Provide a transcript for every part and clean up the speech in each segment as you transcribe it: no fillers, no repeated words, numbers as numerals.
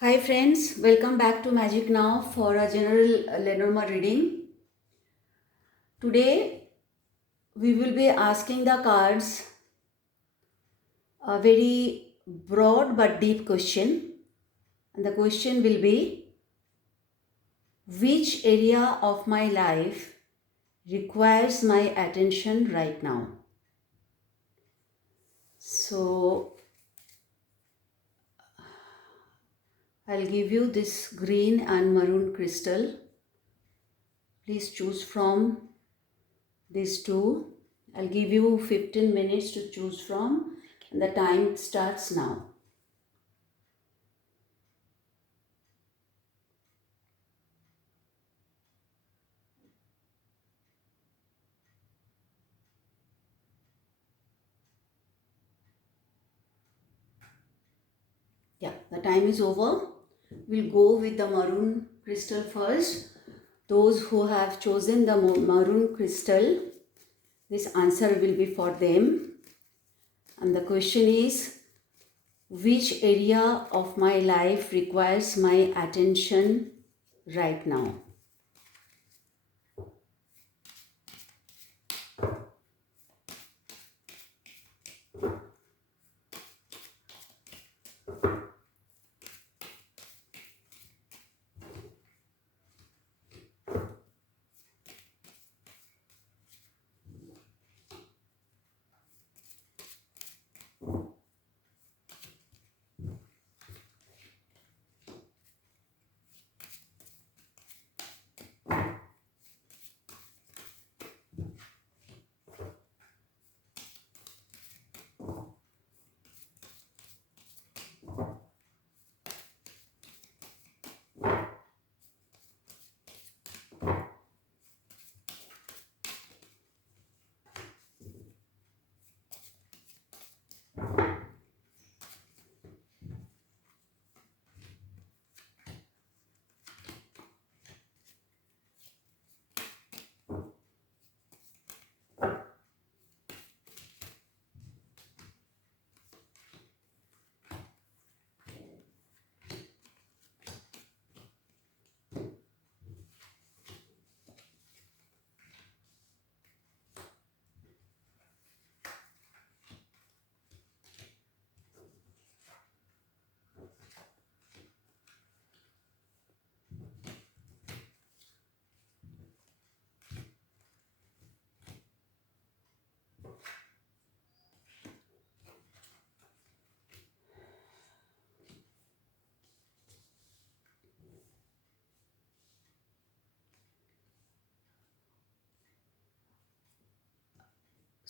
Hi friends, welcome back to Magic Now for a general Lenormand reading. Today we will be asking the cards a very broad but deep question. And the question will be, which area of my life requires my attention right now? So I'll give you this green and maroon crystal. Please choose from these two. I'll give you 15 minutes to choose from, and the time starts now. Yeah, the time is over. We'll go with the maroon crystal first. Those who have chosen the maroon crystal, this answer will be for them. And the question is, which area of my life requires my attention right now?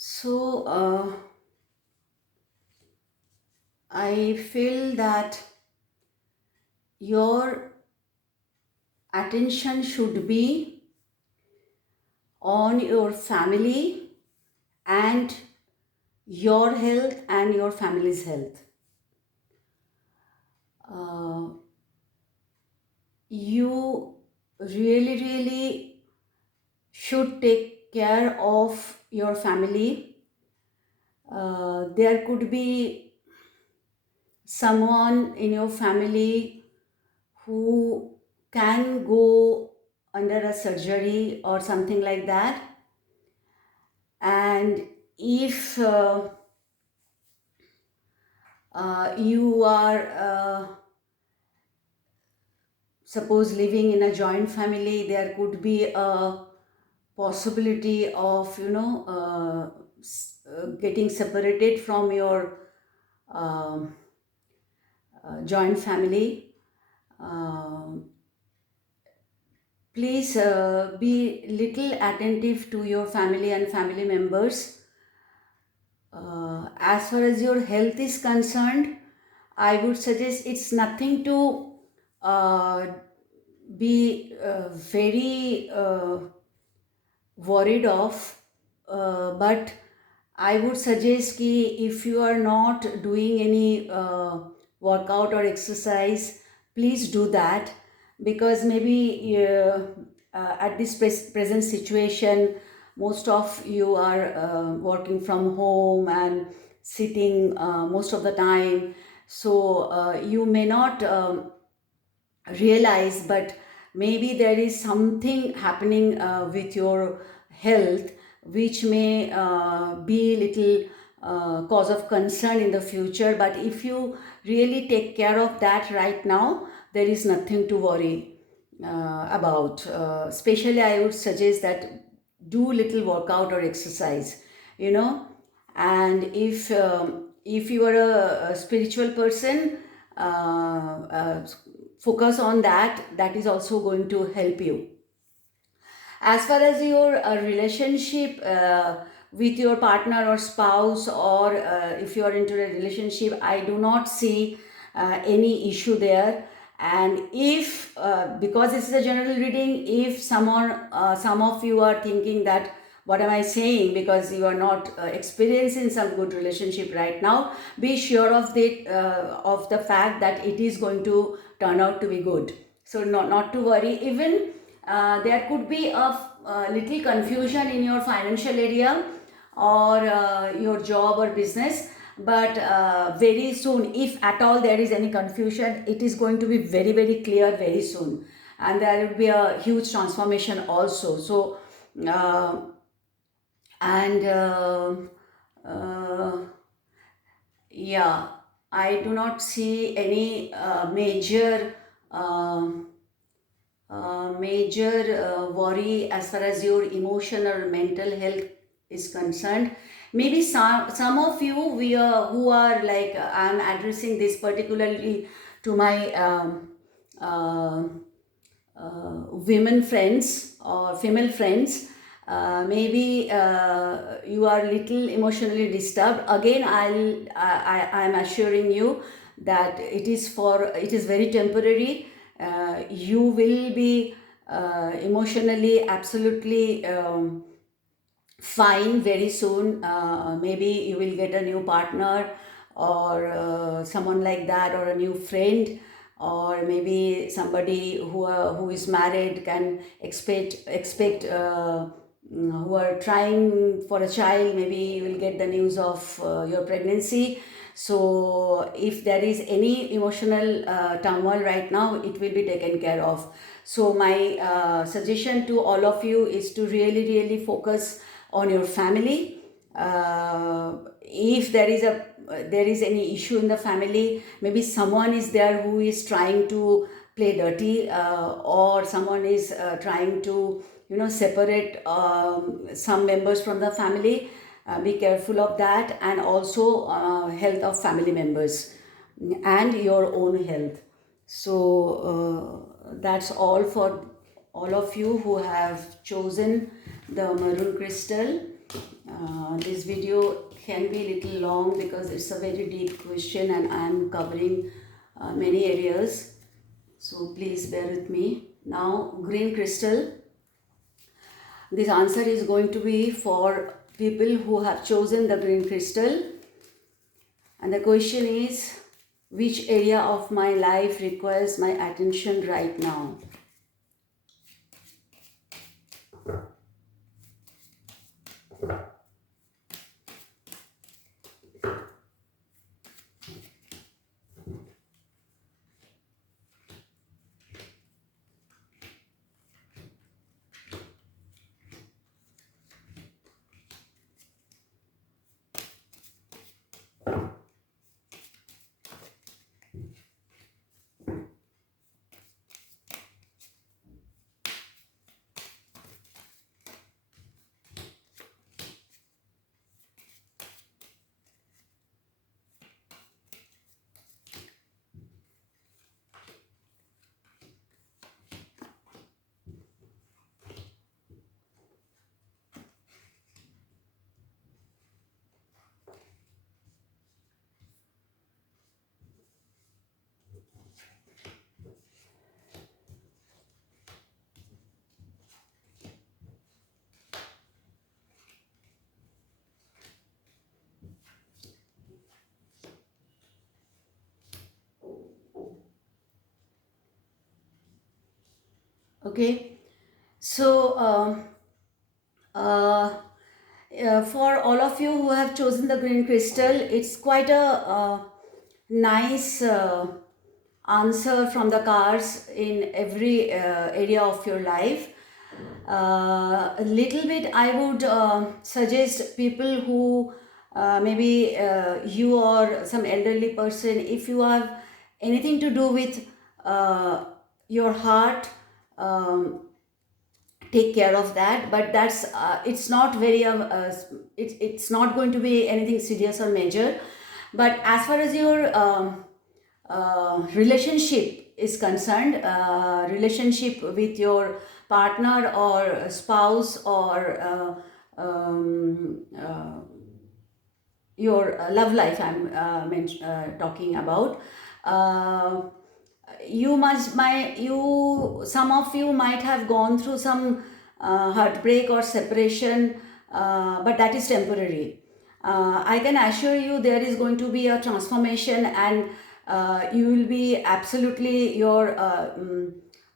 So, I feel that your attention should be on your family and your health and your family's health. Uh, you really should take care of your family. There could be someone in your family who can go under a surgery or something like that. And if you are suppose living in a joint family, there could be a possibility of getting separated from your um, joint family. Um Please be little attentive to your family and family members. As far as your health is concerned, I would suggest it's nothing to uh, be very worried of, but I would suggest ki if you are not doing any workout or exercise, please do that, because maybe at this present situation, most of you are working from home and sitting most of the time, so you may not realize, but maybe there is something happening with your health which may be little cause of concern in the future. But if you really take care of that right now, there is nothing to worry about. Especially I would suggest that do little workout or exercise, you know. And if you are a spiritual person, focus on that. That is also going to help you. As far as your relationship with your partner or spouse, or if you are into a relationship, I do not see any issue there. And if because this is a general reading, if some of you are thinking that what am I saying, because you are not experiencing some good relationship right now, be sure of the fact that it is going to turn out to be good. So not to worry. Even there could be a little confusion in your financial area, or your job or business, but very soon, if at all there is any confusion, it is going to be very, very clear very soon, and there will be a huge transformation also. So uh, and uh, yeah, I do not see any major worry as far as your emotional or mental health is concerned. Maybe some of you who are like, I'm addressing this particularly to my uh, women friends or female friends. Maybe you are little emotionally disturbed. Again, I'm assuring you that it is very temporary. You will be emotionally absolutely fine very soon. Maybe you will get a new partner, or someone like that, or a new friend, or maybe somebody who is married can expect who are trying for a child. Maybe you will get the news of your pregnancy. So if there is any emotional turmoil right now, it will be taken care of. So my suggestion to all of you is to really focus on your family. If there is any issue in the family, maybe someone is there who is trying to play dirty, or someone is trying to separate some members from the family. Be careful of that, and also health of family members and your own health. So that's all for all of you who have chosen the maroon crystal. This video can be a little long because it's a very deep question and I'm covering many areas. So please bear with me. Now, green crystal. This answer is going to be for people who have chosen the green crystal. And the question is, which area of my life requires my attention right now? Okay, so uh, for all of you who have chosen the green crystal, it's quite a nice answer from the cards in every area of your life. A little bit I would suggest people who maybe you or some elderly person, if you have anything to do with your heart, take care of that. But that's it's not very it's not going to be anything serious or major. But as far as your relationship is concerned, relationship with your partner or spouse, or your love life, I'm talking about, some of you might have gone through some heartbreak or separation, but that is temporary. I can assure you there is going to be a transformation, and you will be absolutely, your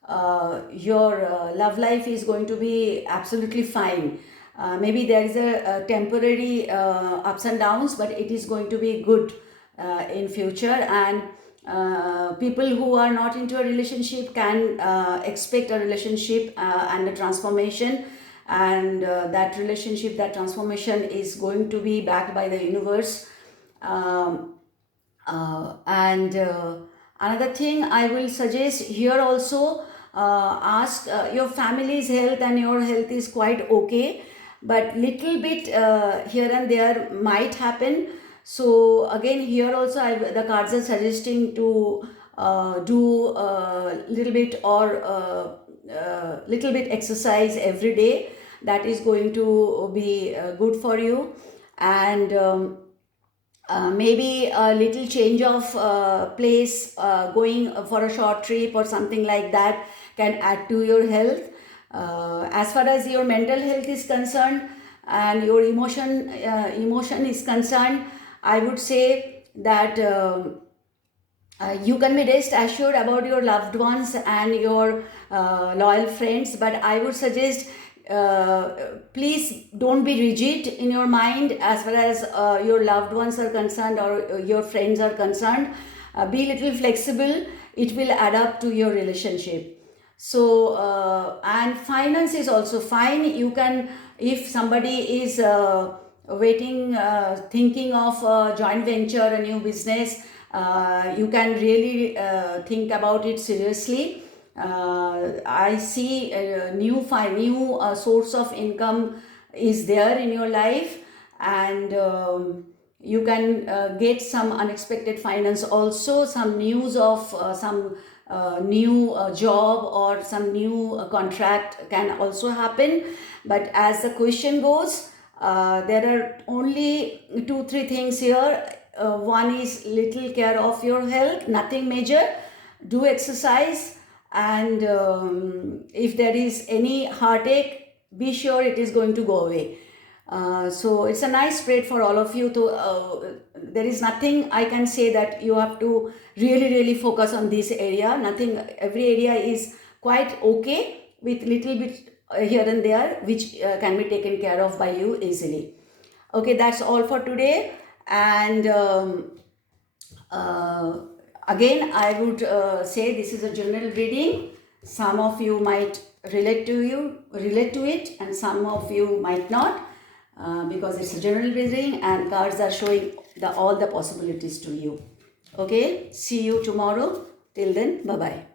love life is going to be absolutely fine. Maybe there is a temporary ups and downs, but it is going to be good in future. And people who are not into a relationship can expect a relationship and a transformation, and that relationship, that transformation is going to be backed by the universe. And another thing I will suggest here also, ask your family's health, and your health is quite okay, but little bit here and there might happen. So again, here also the cards are suggesting to do a little bit, or little bit exercise every day. That is going to be good for you. And maybe a little change of place, going for a short trip or something like that, can add to your health. As far as your mental health is concerned, and your emotion is concerned, I would say that you can be rest assured about your loved ones and your loyal friends. But I would suggest, please don't be rigid in your mind as far as your loved ones are concerned, or your friends are concerned. Be little flexible. It will add up to your relationship. So and finance is also fine. You can, if somebody is waiting, thinking of a joint venture, a new business, you can really think about it seriously. I see a new source of income is there in your life, and you can get some unexpected finance also. Some news of some new job or some new contract can also happen. But as the question goes, there are only 2-3 things here. One is little care of your health, nothing major. Do exercise, and if there is any heartache, be sure it is going to go away. So it's a nice spread for all of you. There is nothing I can say that you have to really focus on this area. Nothing. Every area is quite okay, with little bit here and there, which can be taken care of by you easily. Okay, that's all for today. And again, I would say this is a general reading. Some of you might relate to it, and some of you might not, because it's a general reading and cards are showing all the possibilities to you. Okay, see you tomorrow. Till then, bye bye.